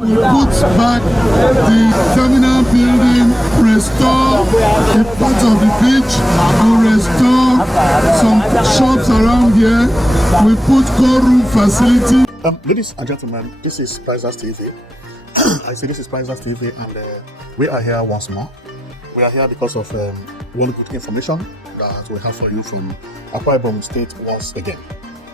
We put back the terminal building, restore the part of the beach, we restore some shops around here, we put core room facility. Ladies and gentlemen, this is Prizers TV. I say this is Prizers TV, and we are here once more. We are here because of one good information that we have for you from Akwa Ibom State once again.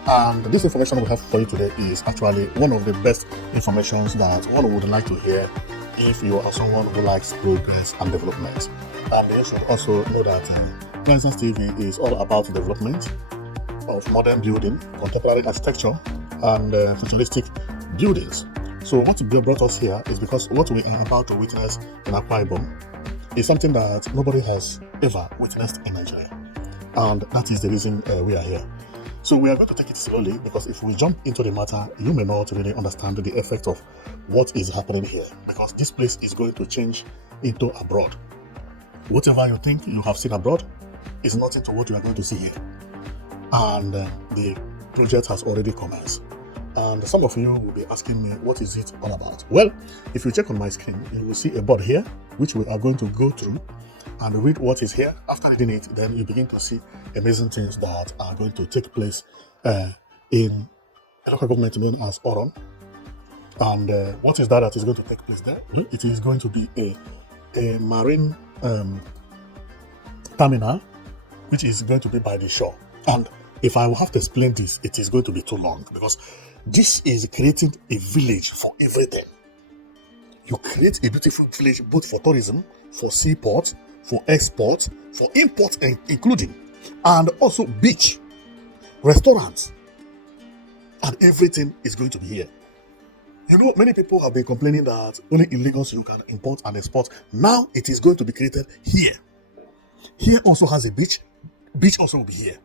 And this information we have for you today is actually one of the best informations that one would like to hear if you are someone who likes progress and development. And you should also know that Prizers TV is all about the development of modern building, contemporary architecture, and futuristic buildings. So what brought us here is because what we are about to witness in Akwa Ibom is something that nobody has ever witnessed in Nigeria, and that is the reason we are here. So we are going to take it slowly, because if we jump into the matter, you may not really understand the effect of what is happening here, because this place is going to change into abroad. Whatever you think you have seen abroad is nothing to what you are going to see here, and the project has already commenced. And some of you will be asking me, what is it all about? Well, if you check on my screen, you will see a board here, which we are going to go through and read what is here. After reading it, then you begin to see amazing things that are going to take place in a local government known as Oron. And what is that is going to take place there? Well, it is going to be a marine terminal, which is going to be by the shore. And if I will have to explain this, it is going to be too long, because this is creating a village for everything. You create a beautiful village both for tourism, for seaport, for export, for import, and including, and also beach, restaurants, and everything is going to be here. You know, many people have been complaining that only in Lagos you can import and export. Now it is going to be created here. Here also has a beach. Beach also will be here.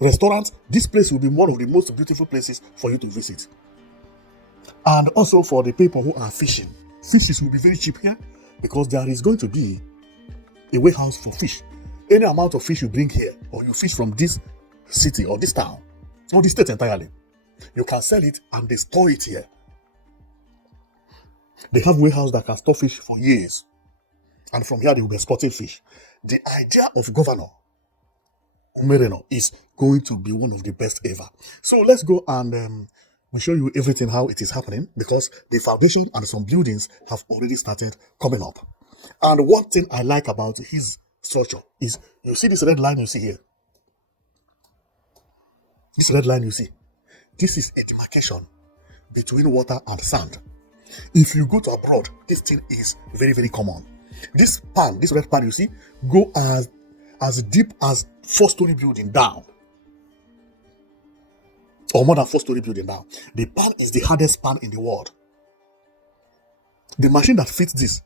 Restaurants, this place will be one of the most beautiful places for you to visit. And also for the people who are fishing, fishes will be very cheap here, because there is going to be a warehouse for fish. Any amount of fish you bring here, or you fish from this city or this town or this state entirely, you can sell it and they store it here. They have warehouse that can store fish for years, and from here they will be exporting fish. The idea of Governor Umereno is going to be one of the best ever. So let's go and we'll show you everything, how it is happening, because the foundation and some buildings have already started coming up. And one thing I like about his structure is, you see this red line you see here? This red line you see? This is a demarcation between water and sand. If you go to abroad, this thing is very, very common. This pan, this red pan you see, go as deep as 4-story building down, or more than 4-story building down. The pan is the hardest pan in the world. The machine that fits this,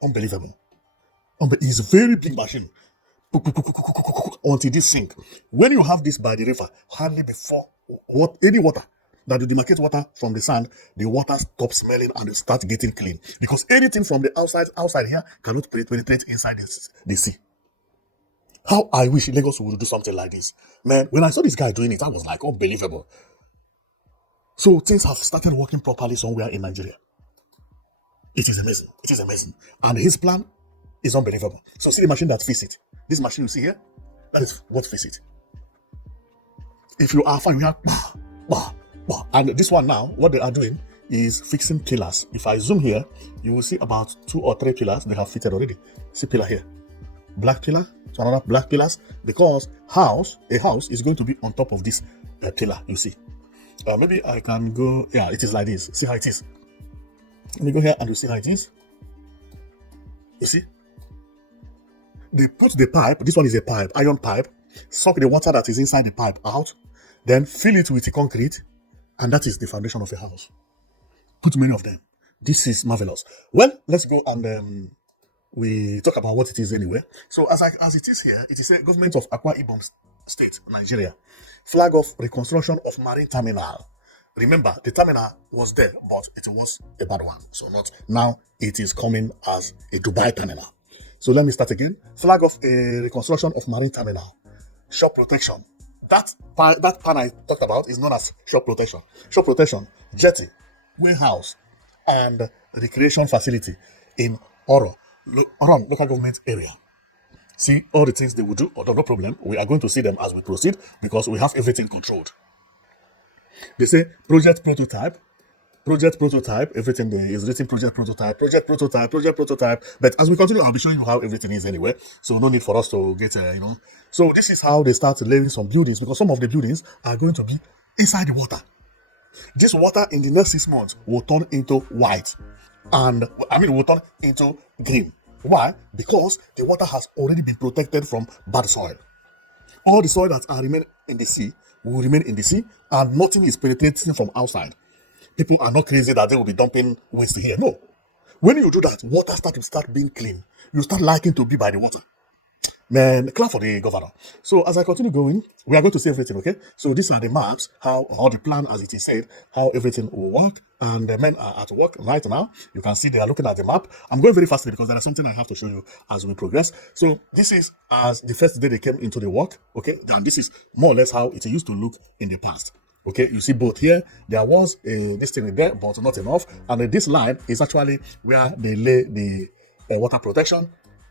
unbelievable. It's a very big machine. Until this sink. When you have this by the river, hardly before any water that you demarcate water from the sand, the water stops smelling and it starts getting clean. Because anything from the outside here cannot penetrate inside the sea. How I wish Lagos would do something like this. Man, when I saw this guy doing it, I was like, unbelievable. So things have started working properly somewhere in Nigeria. It is amazing. It is amazing. And his plan is unbelievable. So see the machine that fits it. This machine you see here, that is what fits it. If you are fine, you have and this one now, what they are doing is fixing pillars. If I zoom here, you will see about 2 or 3 pillars they have fitted already. See pillar here. Black pillar to another black pillars, because a house is going to be on top of this pillar, you see. Maybe I can go, yeah, it is like this. See how it is. Let me go here and you see how it is. You see? They put the pipe, this one is a pipe, iron pipe, suck the water that is inside the pipe out, then fill it with the concrete, and that is the foundation of a house. Put many of them. This is marvelous. Well, let's go and we talk about what it is anyway. So as it is here, it is a government of Akwa Ibom State, Nigeria. Flag of reconstruction of marine terminal. Remember, the terminal was there, but it was a bad one. So not now, it is coming as a Dubai terminal. So let me start again. Flag of a reconstruction of marine terminal. Shore protection. That pan I talked about is known as shore protection. Shore protection, jetty, warehouse, and recreation facility in Oron local government area. See all the things they will do, although no problem. We are going to see them as we proceed because we have everything controlled. They say project prototype, everything there is written project prototype, project prototype. But as we continue, I'll be showing you how everything is anyway. So no need for us to get, So this is how they start laying some buildings, because some of the buildings are going to be inside the water. This water in the next 6 months will turn into white, and will turn into green. Why? Because the water has already been protected from bad soil. All the soil that are remain in the sea will remain in the sea, and nothing is penetrating from outside. People are not crazy that they will be dumping waste here. No. When you do that, water start being clean. You start liking to be by the water. Man, clap for the governor. So as I continue going, we are going to see everything, okay? So these are the maps, or the plan as it is said, how everything will work. And the men are at work right now. You can see they are looking at the map. I'm going very fastly because there is something I have to show you as we progress. So this is as the first day they came into the work, okay? And this is more or less how it used to look in the past. Okay, you see both here, there was this thing there, but not enough. And this line is actually where they lay the water protection.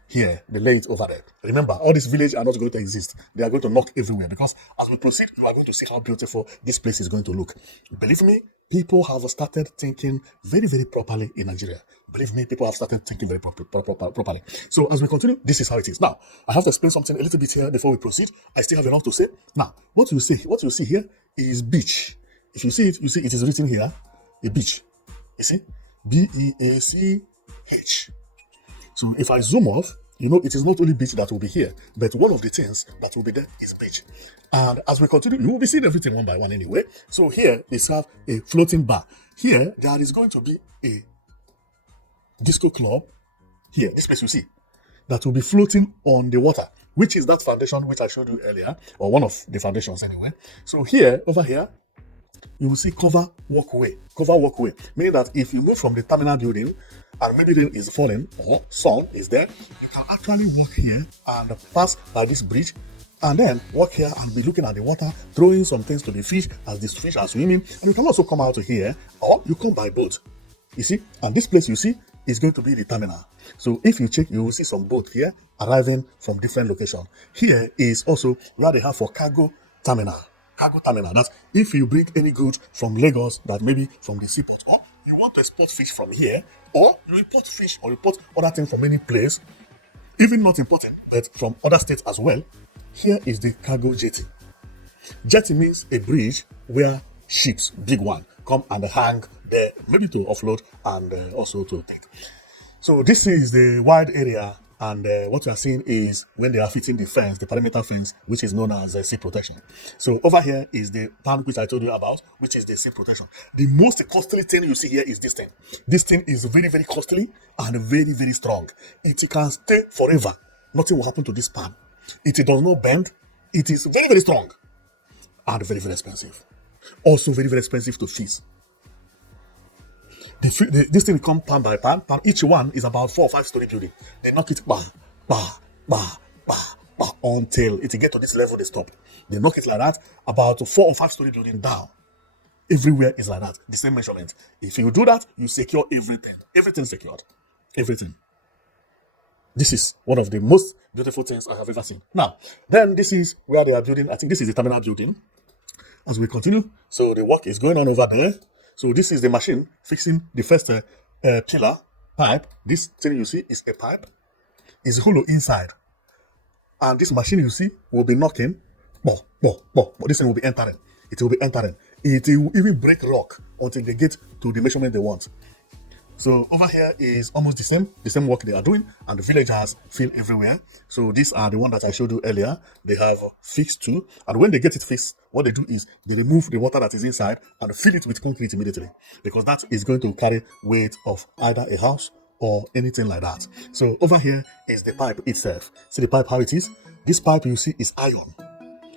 Here, they lay it over there. Remember, all these villages are not going to exist. They are going to knock everywhere, because as we proceed, you are going to see how beautiful this place is going to look. Believe me, people have started thinking very, very properly in Nigeria. Believe me, people have started thinking very properly. So as we continue, this is how it is. Now, I have to explain something a little bit here before we proceed. I still have enough to say. Now, what you see here is beach. If you see it, you see it is written here, a beach. You see? B-E-A-C-H. So if I zoom off, it is not only beach that will be here, but one of the things that will be there is beach. And as we continue, you will be seeing everything one by one anyway. So here, they have a floating bar. Here, there is going to be a disco club. Here, this place you see, that will be floating on the water, which is that foundation which I showed you earlier, or one of the foundations anyway. So here, over here, you will see cover walkway, meaning that if you move from the terminal building and maybe rain is falling or sun is there, you can actually walk here and pass by this bridge, and then walk here and be looking at the water, throwing some things to the fish as these fish are swimming. And you can also come out here, or you come by boat. You see, and this place you see is going to be the terminal. So if you check, you will see some boat here arriving from different locations. Here is also where they have for cargo terminal. That's if you bring any goods from Lagos, that maybe from the seaport, or you want to export fish from here, or you import fish or import other things from any place, even not imported, but from other states as well. Here is the cargo jetty. Jetty means a bridge where ships, big one, come and hang there, maybe to offload and also to take. So this is the wide area, and what you are seeing is when they are fitting the fence, the perimeter fence, which is known as sea protection. So over here is the pan which I told you about, which is the sea protection. The most costly thing you see here is this thing. This thing is very, very costly and very, very strong. It can stay forever. Nothing will happen to this pan. It does not bend. It is very, very strong and very, very expensive. Also very, very expensive to fix. This thing will come pan by pan. Each one is about 4 or 5 story building. They knock it until it get to this level, they stop. They knock it like that, about 4 or 5 story building down. Everywhere is like that, the same measurement. If you do that, you secure everything. Everything secured. Everything. This is one of the most beautiful things I have ever seen. Now, then this is where they are building. I think this is the terminal building. As we continue, so the work is going on over there. So this is the machine fixing the first pillar pipe. This thing you see is a pipe. It's hollow inside. And this machine you see will be knocking. But this thing will be entering. It will be entering. It will even break rock until they get to the measurement they want. So over here is almost the same work they are doing, and the villagers fill everywhere. So these are the one that I showed you earlier. They have fixed too, and when they get it fixed, what they do is they remove the water that is inside and fill it with concrete immediately, because that is going to carry weight of either a house or anything like that. So over here is the pipe itself. See the pipe how it is? This pipe you see is iron,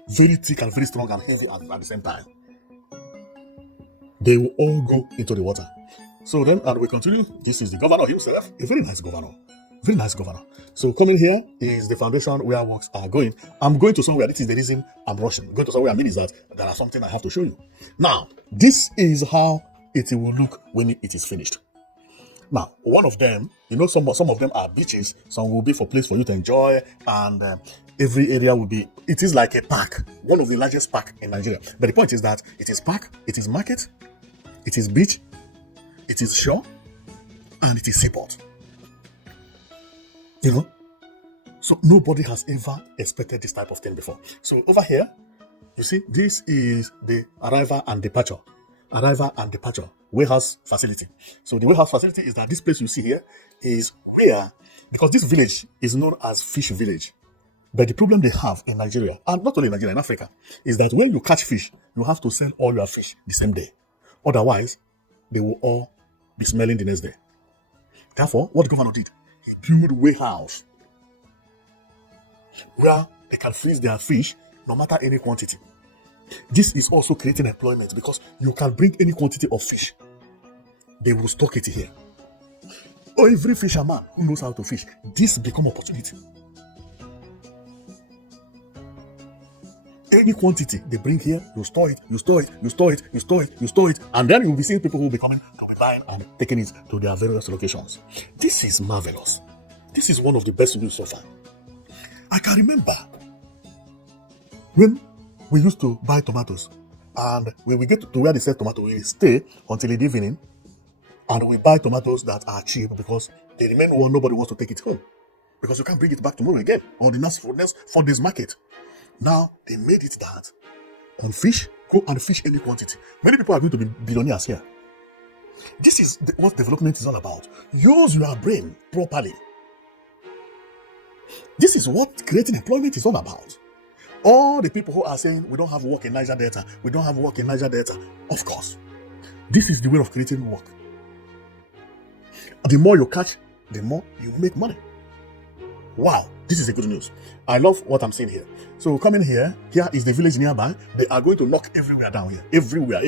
very thick and very strong and heavy at the same time. They will all go into the water. So then, and we continue. This is the governor himself, a very nice governor. Very nice governor. So coming here is the foundation where works are going. I'm going to somewhere. This is the reason I'm rushing. Going to somewhere I mean is that there are something I have to show you. Now, this is how it will look when it is finished. Now, one of them, some of them are beaches. Some will be for place for you to enjoy, and every area will be. It is like a park, one of the largest park in Nigeria. But the point is that it is park, it is market, it is beach, it is shore, and it is seaport. So nobody has ever expected this type of thing before. So over here, you see, this is the arrival and departure warehouse facility. So the warehouse facility is that this place you see here is where, because this village is known as fish village. But the problem they have in Nigeria, and not only in Nigeria, in Africa, is that when you catch fish, you have to sell all your fish the same day. Otherwise, they will all be smelling the next day. Therefore, what the governor did, he built a warehouse where they can freeze their fish no matter any quantity. This is also creating employment because you can bring any quantity of fish. They will stock it here. Or every fisherman who knows how to fish, this become opportunity. Any quantity they bring here, you store it, and then you'll be seeing people who will be coming to be buying and taking it to their various locations. This is marvelous. This is one of the best news so far. I can remember when we used to buy tomatoes, and when we get to where they sell tomato, we stay until the evening, and we buy tomatoes that are cheap because they remain one. Nobody wants to take it home because you can't bring it back tomorrow again or the next 4 days market. Now they made it that on fish, go and fish any quantity. Many people are going to be billionaires here. This is what development is all about. Use your brain properly. This is what creating employment is all about. All the people who are saying we don't have work in Niger Delta, of course, this is the way of creating work. The more you catch, the more you make money. Wow, this is a good news. I love what I'm seeing here. So coming here is the village nearby. They are going to knock everywhere down here. Everywhere.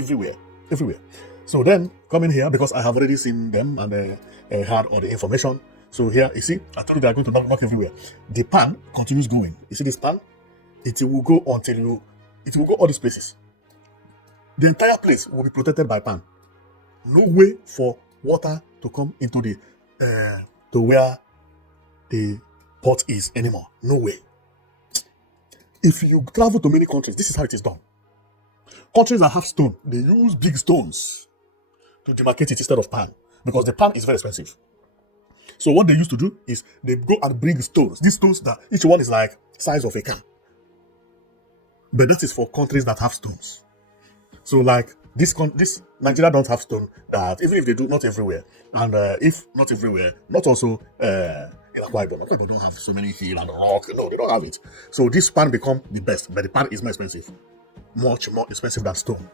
So then coming here, because I have already seen them and had all the information. So here, you see, I told you they are going to knock everywhere. The pan continues going. You see this pan? It will go it will go all these places. The entire place will be protected by pan. No way for water to come into to where the port is anymore. No way. If you travel to many countries, this is how it is done. Countries that have stone, they use big stones to demarcate it instead of pan, because the pan is very expensive. So what they used to do is they go and bring stones. These stones that each one is like size of a car. But that is for countries that have stones. So like this Nigeria don't have stone, that even if they do, not everywhere. And if not everywhere, not also in Akwa Ibom. Akwa Ibom don't have so many hill and rock. No, they don't have it. So this pan become the best, but the pan is more expensive. Much more expensive than stone.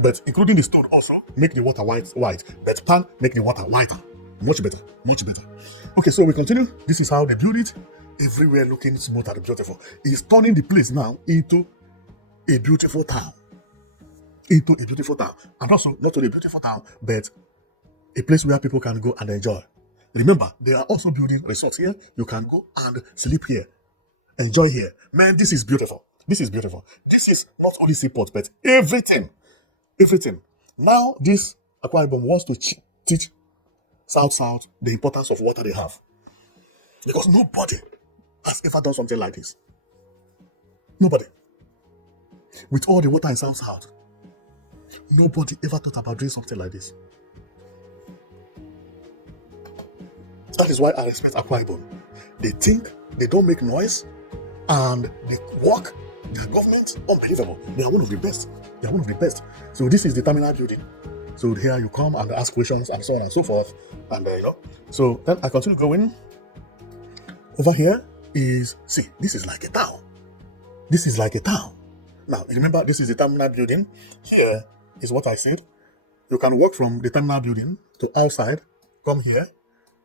But including the stone also make the water white, but pan make the water whiter. Much better. Okay, so we continue. This is how they build it. Everywhere looking smooth and beautiful. It's turning the place now into a beautiful town. And also, not only a beautiful town, but a place where people can go and enjoy. Remember, they are also building resorts here. You can go and sleep here. Enjoy here. Man, this is beautiful. This is not only seaport, but everything. Now, this Akwa Ibom wants to teach South the importance of water they have. Because nobody has ever done something like this. Nobody. With all the water in South, nobody ever thought about doing something like this. That is why I respect Akwa Ibom. They think, they don't make noise, and they work. Their government, unbelievable. They are one of the best. So this is the terminal building. So here you come and ask questions and so on and so forth. And so then I continue going. Over here is, see, this is like a town. Now, remember, this is the terminal building. Here is what I said. You can walk from the terminal building to outside, come here.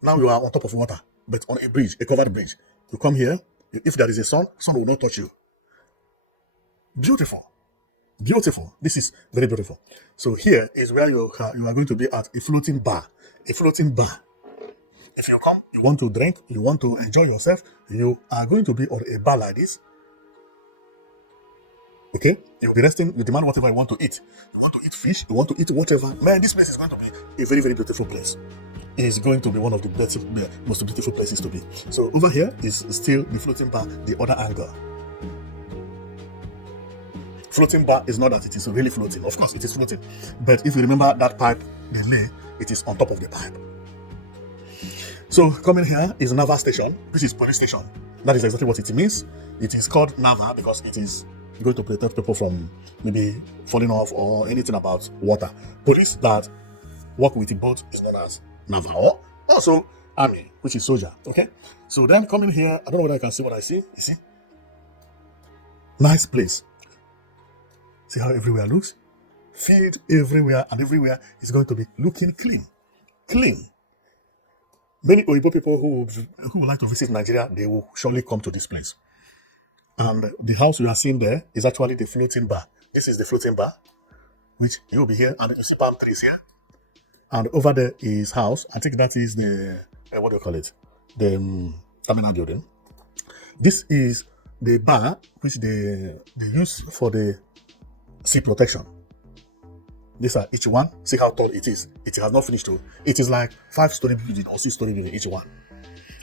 Now you are on top of water, but on a bridge, a covered bridge. You come here. If there is a sun will not touch you. Beautiful. This is very beautiful. So here is where you are going to be at a floating bar. If you come, you want to drink, you want to enjoy yourself, you are going to be on a bar like this. Okay? You'll be resting, you demand whatever you want to eat. You want to eat fish, you want to eat whatever. Man, this place is going to be a very, very beautiful place. It is going to be one of the best, most beautiful places to be. So over here is still the floating bar, the other angle. Floating bar is not that it is really floating. Of course, it is floating. But if you remember that pipe, the lay, it is on top of the pipe. So coming here is Nava Station, which is police station. That is exactly what it means. It is called Nava because it is going to protect people from maybe falling off or anything about water. Police that work with the boat is known as Nava, or also army, which is soldier. Okay. So then coming here, I don't know whether I can see what I see. You see? Nice place. See how everywhere looks? Field everywhere, and everywhere is going to be looking clean. Clean. Many Oyibo people who would like to visit Nigeria, they will surely come to this place. And the house you are seeing there is actually the floating bar. This is the floating bar, which you'll be here, and you see palm trees here. And over there is house. I think that is the, what do you call it? The terminal building. This is the bar, which they use for the sea protection. These are each one. See how tall it is. It has not finished. It is like 5-story building or 6-story building, each one.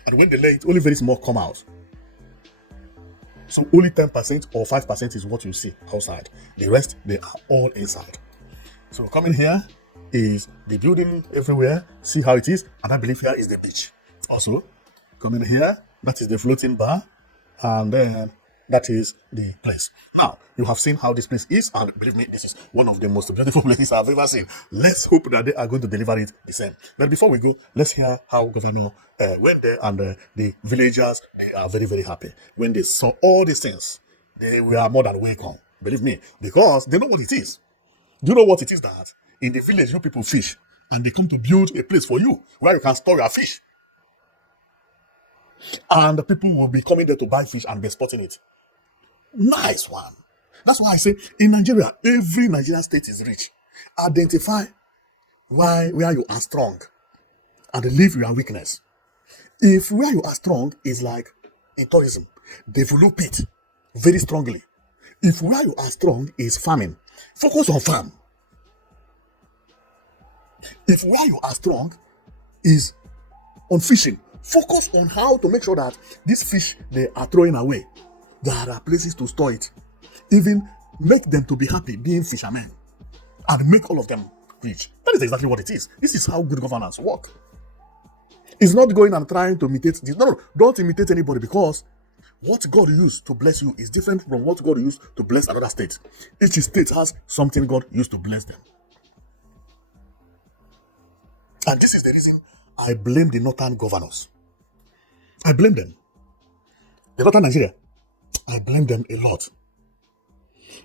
And when they lay it, only very small come out. So only 10% or 5% is what you see outside. The rest, they are all inside. So coming here is the building everywhere. See how it is. And I believe here is the beach. Also, coming here, that is the floating bar. And then that is the place. Now, you have seen how this place is, and believe me, this is one of the most beautiful places I've ever seen. Let's hope that they are going to deliver it the same. But before we go, let's hear how Governor went there, and the villagers, they are very, very happy. When they saw all these things, they were more than welcome. Believe me, because they know what it is. Do you know what it is that in the village, you people fish, and they come to build a place for you where you can store your fish. And the people will be coming there to buy fish and be exporting it. Nice one. That's why I say in Nigeria, every Nigerian state is rich. Identify where you are strong and leave your weakness. If where you are strong is like in tourism, develop it very strongly. If where you are strong is farming, focus on farm. If where you are strong is on fishing, focus on how to make sure that these fish they are throwing away, there are places to store it. Even make them to be happy being fishermen and make all of them rich. That is exactly what it is. This is how good governance work. It's not going and trying to imitate this. No, don't imitate anybody, because what God used to bless you is different from what God used to bless another state. Each state has something God used to bless them. And this is the reason I blame the northern governors. I blame them. The northern Nigeria, I blame them a lot.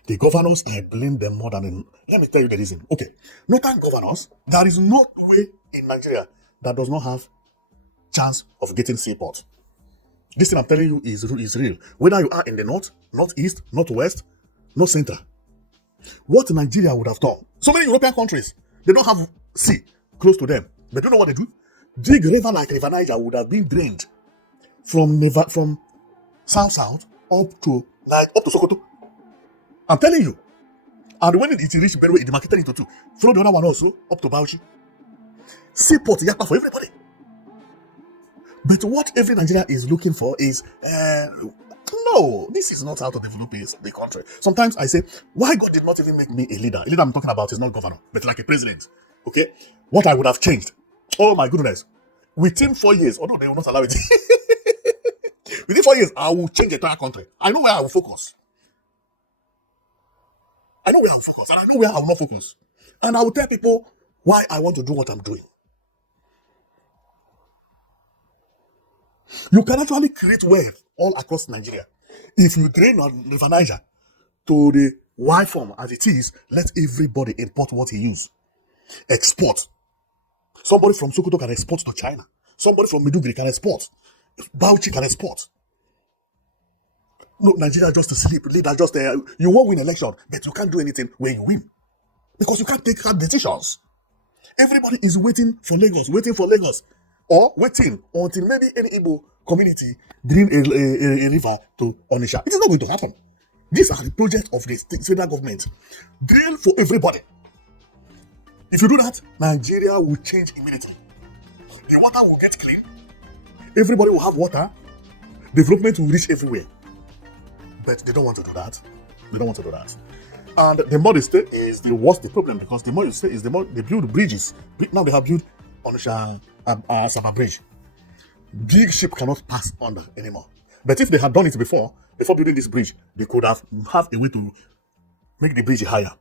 The governors, I blame them more than let me tell you the reason. Okay, northern governors, there is no way in Nigeria that does not have chance of getting seaport. This thing I'm telling you is real. Whether you are in the north, northeast, northwest, north center. What Nigeria would have done. So many European countries, they don't have sea close to them. But you know what they do? Big river like River Niger would have been drained from south up to Sokoto. I'm telling you. And when it reached Benue, it marketed into two. Throw the other one also up to Bauchi. Seaport yakpa for everybody. But what every Nigerian is looking for is no, this is not how to develop the country. Sometimes I say, why God did not even make me a leader? A leader I'm talking about is not governor, but like a president. Okay? What I would have changed. Oh my goodness. Within 4 years, oh no, they will not allow it. Within 4 years, I will change the entire country. I know where I will focus. I know where I will focus, and I know where I will not focus. And I will tell people why I want to do what I'm doing. You can actually create wealth all across Nigeria. If you drain River Niger to the Y form as it is, let everybody import what he uses. Export. Somebody from Sokoto can export to China. Somebody from Maiduguri can export. Bauchi can export. No, Nigeria just to sleep. Leader just you won't win election, but you can't do anything when you win. Because you can't take hard decisions. Everybody is waiting for Lagos, or waiting until maybe any Igbo community bring a river to Onisha. It is not going to happen. These are the projects of the federal government. Drill for everybody. If you do that, Nigeria will change immediately. The water will get clean. Everybody will have water. Development will reach everywhere. But they don't want to do that. They don't want to do that. And the more they stay is the worse the problem, because the more you stay is the more they build bridges. Now they have built on Saba Bridge. Big ship cannot pass under anymore. But if they had done it before building this bridge, they could have a way to make the bridge higher.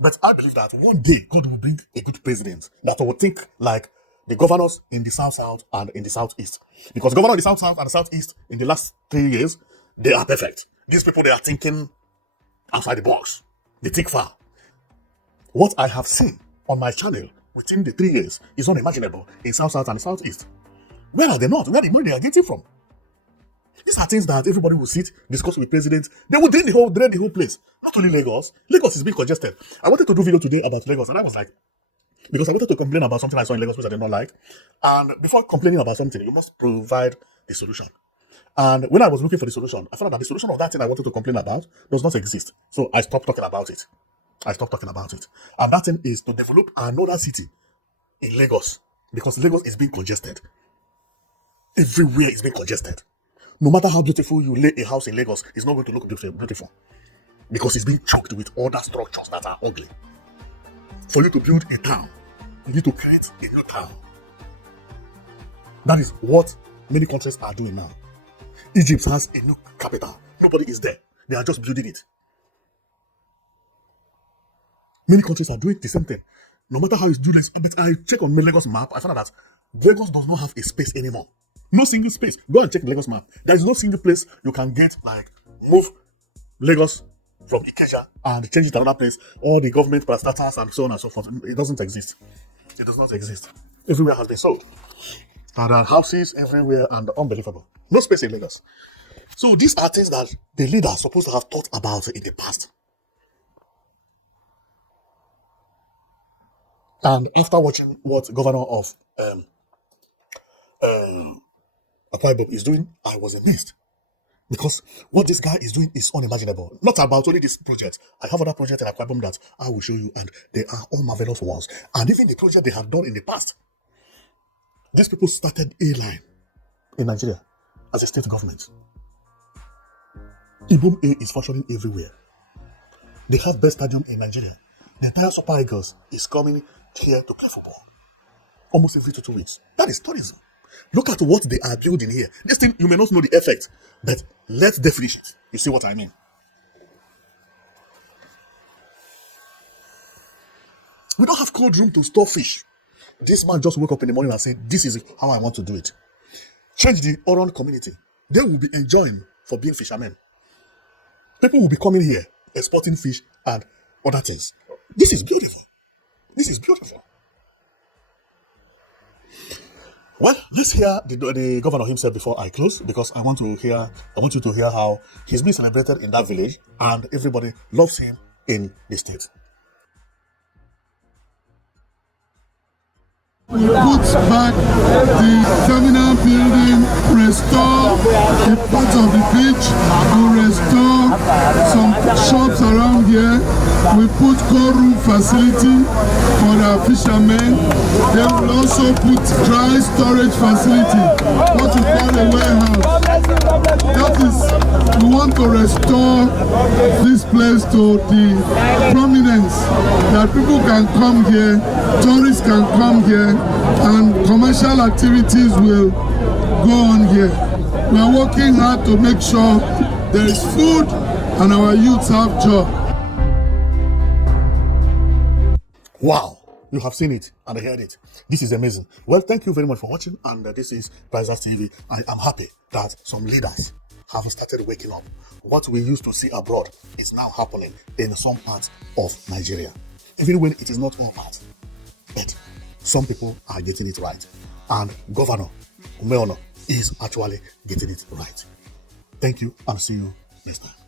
But I believe that one day God will bring a good president that will think like the governors in the South and in the Southeast. Because governors in the South and the Southeast in the last 3 years, they are perfect. These people, they are thinking outside the box. They think far. What I have seen on my channel within the 3 years is unimaginable in South and Southeast. Where are they not? Where are the money they are getting from? These are things that everybody will sit, discuss with presidents. They will drain the whole place. Not only Lagos. Lagos is being congested. I wanted to do a video today about Lagos, and I was like, because I wanted to complain about something I saw in Lagos which I did not like. And before complaining about something, you must provide the solution. And when I was looking for the solution, I found out that the solution of that thing I wanted to complain about does not exist. So I stopped talking about it. And that thing is to develop another city in Lagos, because Lagos is being congested. Everywhere is being congested. No matter how beautiful you lay a house in Lagos, it's not going to look beautiful because it's being choked with other structures that are ugly. For you to build a town, you need to create a new town. That is what many countries are doing now. Egypt has a new capital. Nobody is there. They are just building it. Many countries are doing the same thing. No matter how you do this, but I check on my Lagos map, I found out that Lagos does not have a space anymore. No single space. Go and check the Lagos map. There is no single place you can get, like, move Lagos from Ikeja and change it to another place. All the government parastatals and so on and so forth. It doesn't exist. It does not exist. Everywhere has been sold. There are houses everywhere and unbelievable. No space in Lagos. So these are things that the leader is supposed to have thought about in the past. And after watching what governor of Akwa Ibom is doing, I was amazed. Because what this guy is doing is unimaginable. Not about only this project. I have other projects in Akwa Ibom that I will show you, and they are all marvelous ones. And even the project they have done in the past. These people started a line in Nigeria as a state government. Ibom A is functioning everywhere. They have best stadium in Nigeria. The entire Super Eagles is coming here to play football almost every 2 weeks. That is tourism. Look at what they are building here. This thing, you may not know the effect, but let's definish it. You see what I mean? We don't have cold room to store fish. This man just woke up in the morning and said, this is how I want to do it. Change the Oron community. They will be enjoying for being fishermen. People will be coming here, exporting fish and other things. This is beautiful. This is beautiful. Well, let's hear the governor himself before I close, because I want you to hear how he's being celebrated in that village and everybody loves him in the state. We put back the terminal building, restore a part of the beach, and restore some shops around here. We put cold room facility for the fishermen. They will also put dry storage facility, what we call a warehouse. That is, we want to restore this place to the prominence that people can come here, tourists can come here, and commercial activities will go on here. We are working hard to make sure there is food and our youths have job. Wow, you have seen it and heard it. This is amazing. Well, thank you very much for watching, and this is Prizers TV. I am happy that some leaders have started waking up. What we used to see abroad is now happening in some parts of Nigeria, even when it is not all parts. But some people are getting it right, and Governor Umeono is actually getting it right. Thank you, and see you next time.